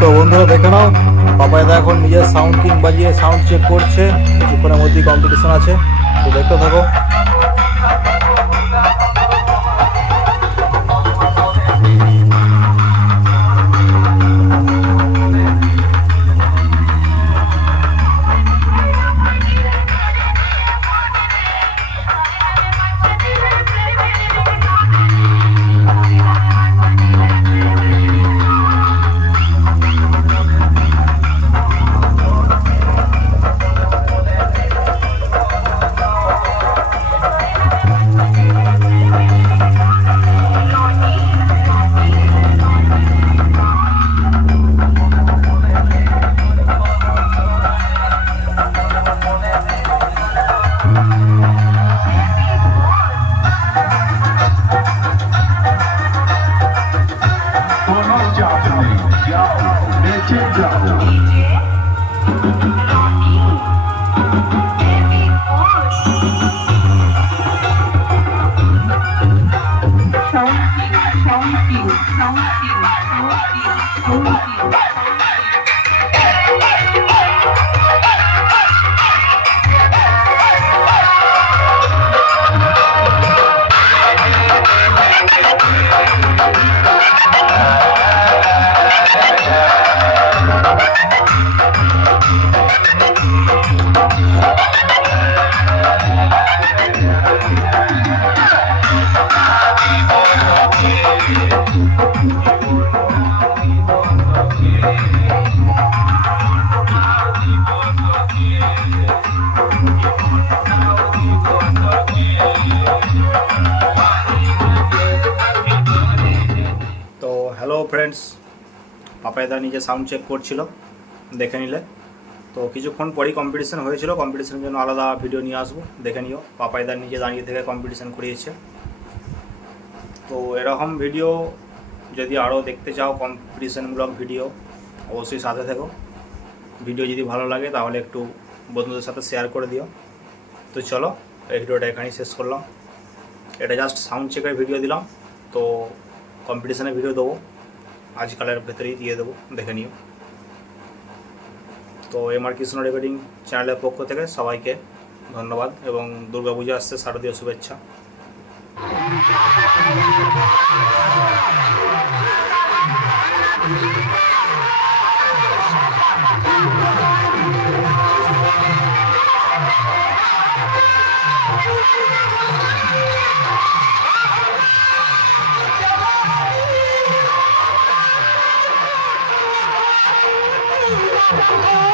তো বন্ধুরা দেখে নাও, পাপায়দা এখন নিজের সাউন্ড কিং বাজিয়ে সাউন্ড চেক করছে। কিছুক্ষণের মধ্যেই কম্পিটিশন আছে, তো দেখতে থাকো। তো হ্যালো ফ্রেন্ডস, পাপায়দা নিজে সাউন্ড চেক করছিল, দেখে নিলে। তো কিছুক্ষণ পরেই কম্পিটিশন হয়েছিল, কম্পিটিশনের জন্য আলাদা ভিডিও নিয়ে আসবো, দেখে নিও। পাপায়দা নিজে দাঁড়িয়ে থেকে কম্পিটিশন করিয়েছে। তো এরকম ভিডিও যদি আরও দেখতে চাও, কম্পিটিশনমূলক ভিডিও, অবশ্যই সাথে থেকো। ভিডিও যদি ভালো লাগে তাহলে একটু বন্ধুদের সাথে শেয়ার করে দিও। তো চলো, এই ভিডিওটা এখানেই শেষ করলাম। এটা জাস্ট সাউন্ড চেকের ভিডিও দিলাম, তো কম্পিটিশনের ভিডিও দেবো আজকালের ভেতরেই দিয়ে দেবো, দেখে নিও। তো এমআর কৃষ্ণ রেকর্ডিং চ্যানেলের পক্ষ থেকে সবাইকে ধন্যবাদ এবং দুর্গাপূজা আসছে, শারদীয় শুভেচ্ছা। Oh,